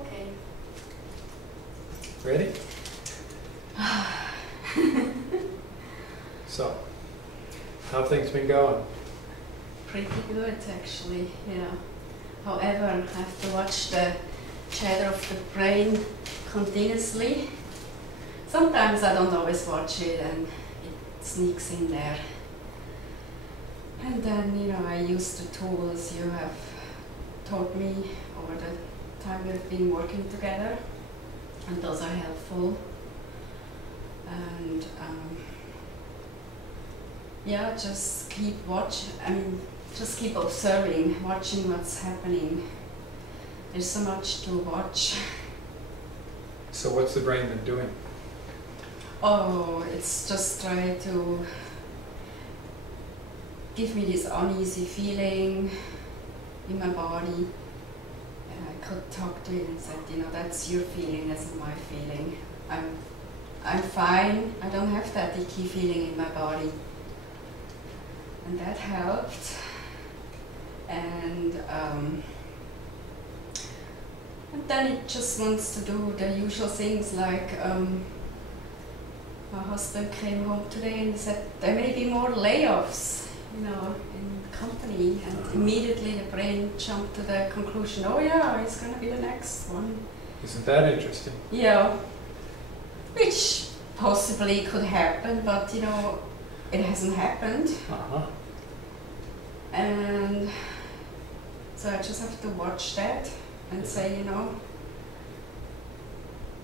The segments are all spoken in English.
Okay. Ready? So, how have things been going? Pretty good, actually, yeah. However, I have to watch the chatter of the brain continuously. Sometimes I don't always watch it and it sneaks in there. And then, you know, I use the tools you have taught me over the time we've been working together, and those are helpful. And yeah, just keep just keep observing, watching what's happening. There's so much to watch. So what's the brain been doing? Oh, it's just trying to give me this uneasy feeling in my body. And I could talk to it and said, you know, that's your feeling, that's not my feeling. I'm fine, I don't have that icky feeling in my body. And that helped. And then it just wants to do the usual things like my husband came home today and said there may be more layoffs, you know, in the company, and immediately the brain jumped to the conclusion, oh yeah, it's going to be the next one. Isn't that interesting? Yeah, which possibly could happen, but you know, it hasn't happened. And so I just have to watch that and say, you know,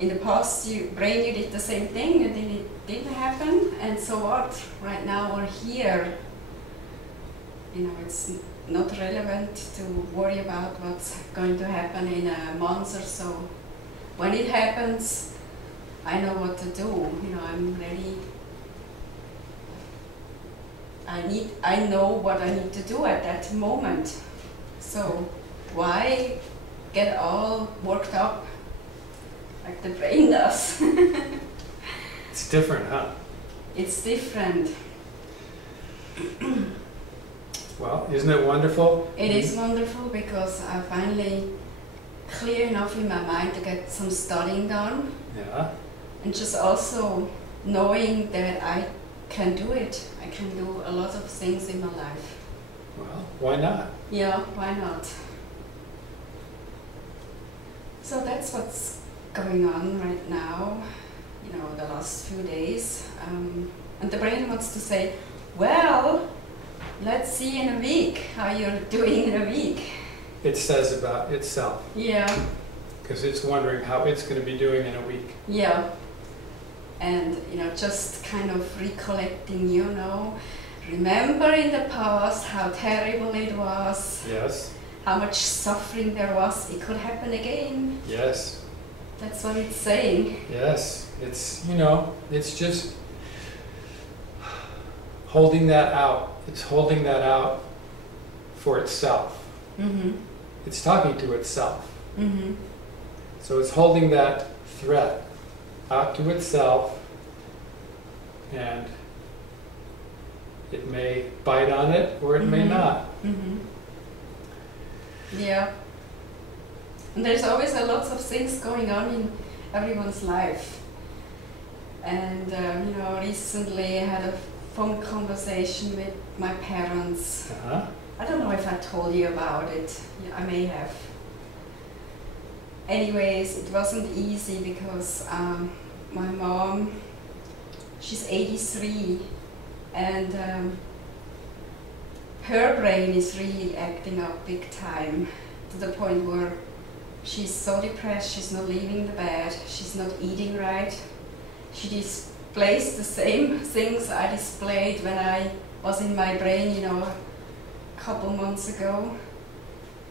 in the past, brain, you did the same thing and then it didn't happen, and so what? Right now we're here. You know, it's not relevant to worry about what's going to happen in a month or so. When it happens, I know what to do. You know, I'm ready. I know what I need to do at that moment. So why get all worked up like the brain does? It's different, huh? It's different. Well, isn't it wonderful? It is wonderful because I finally clear enough in my mind to get some studying done. Yeah. And just also knowing that I can do it. I can do a lot of things in my life. Well, why not? Yeah, why not? So that's what's going on right now, you know, the last few days. And the brain wants to say, well, let's see in a week how you're doing in a week. It says about itself. Yeah. Because it's wondering how it's going to be doing in a week. Yeah. And, you know, just kind of recollecting, you know, remember in the past how terrible it was. Yes. How much suffering there was. It could happen again. Yes. That's what it's saying. Yes. It's, you know, it's just holding that out. It's holding that out for itself. Mm-hmm. It's talking to itself. Mm-hmm. So it's holding that threat out to itself, and it may bite on it or it may not. Mm-hmm. Yeah. And there's always a lot of things going on in everyone's life. And you know, recently I had a phone conversation with my parents. I don't know if I told you about it. Yeah, I may have. Anyways, it wasn't easy because my mom, she's 83, and her brain is really acting up big time, to the point where she's so depressed, she's not leaving the bed, she's not eating right. She displays the same things I displayed when I was in my brain, you know, a couple months ago.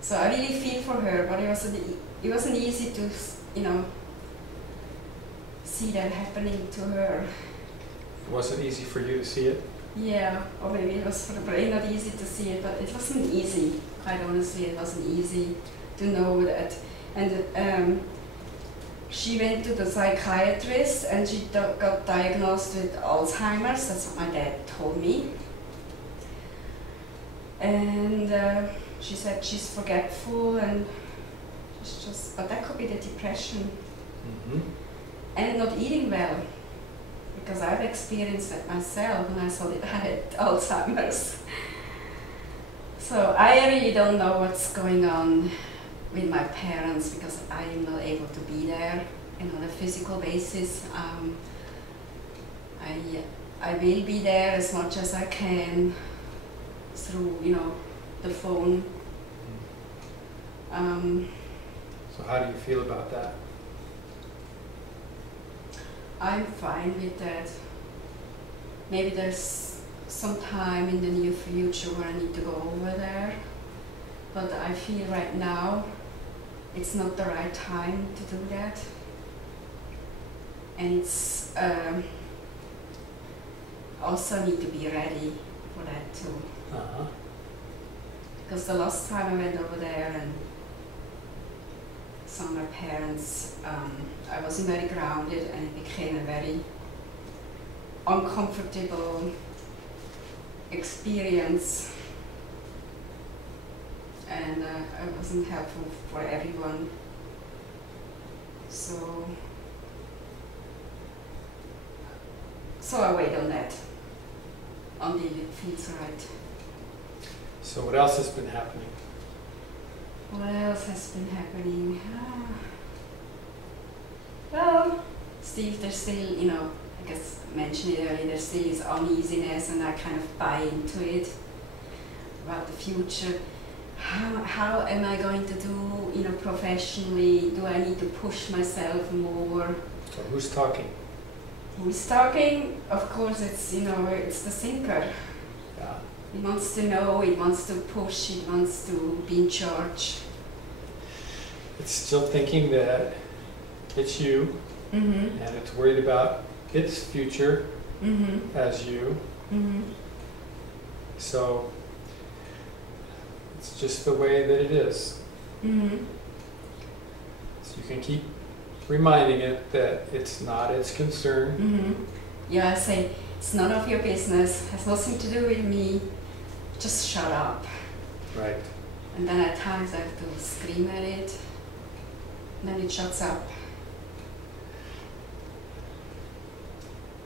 So I really feel for her, but it wasn't easy to, you know, see that happening to her. It wasn't easy for you to see it? Yeah, or maybe it was for the brain not easy to see it, but it wasn't easy. Quite honestly, it wasn't easy to know that. And she went to the psychiatrist and she got diagnosed with Alzheimer's. That's what my dad told me. And she said she's forgetful and It's just, but that could be the depression Mm-hmm. and not eating well, because I've experienced that myself when I saw that I had Alzheimer's. So I really don't know what's going on with my parents because I am not able to be there on a physical basis. I will be there as much as I can through, the phone. So how do you feel about that? I'm fine with that. Maybe there's some time in the near future where I need to go over there, but I feel right now it's not the right time to do that. And it's also need to be ready for that too. Uh-huh. Because the last time I went over there and saw my parents, I wasn't very grounded and it became a very uncomfortable experience, and it wasn't helpful for everyone. So I wait on that until it feels right. So what else has been happening? What else has been happening? Well, Steve, there's still, I guess I mentioned it earlier, there still is uneasiness, and I kind of buy into it about the future. How am I going to do, professionally? Do I need to push myself more? So who's talking? Who's talking? Of course, it's, it's the thinker. Yeah. It wants to know, it wants to push, it wants to be in charge. It's still thinking that it's you, Mm-hmm. and it's worried about its future Mm-hmm. as you. Mm-hmm. So it's just the way that it is. Mm-hmm. So you can keep reminding it that it's not its concern. Mm-hmm. Yeah, I say, it's none of your business, has nothing to do with me, just shut up. Right. And then at times I have to scream at it, and then it shuts up.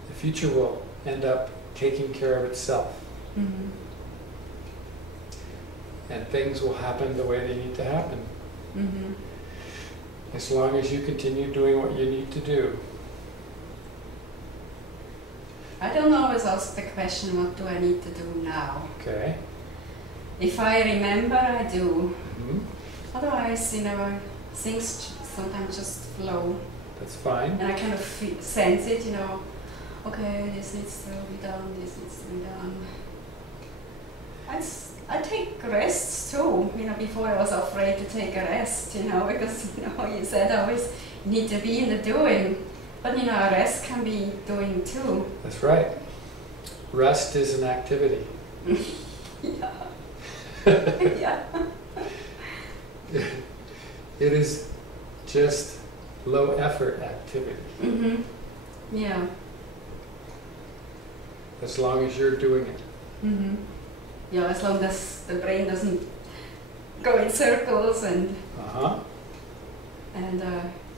The future will end up taking care of itself, Mm-hmm. and things will happen the way they need to happen. Mm-hmm. As long as you continue doing what you need to do. I don't always ask the question, what do I need to do now? Okay. If I remember, I do. Mhm. Otherwise, things sometimes just flow. That's fine. And I kind of sense it, okay, this needs to be done, this needs to be done. I take rests too, before I was afraid to take a rest, because, you said always you need to be in the doing. But, a rest can be doing too. That's right. Rest is an activity. Yeah. Yeah. It is just low effort activity, Mm-hmm. Yeah. as long as you're doing it. Mm-hmm. Yeah, as long as the brain doesn't go in circles and Uh-huh.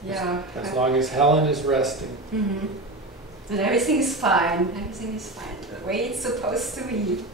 yeah. As long as Helen is resting. Mm-hmm. And everything is fine. Everything is fine the way it's supposed to be.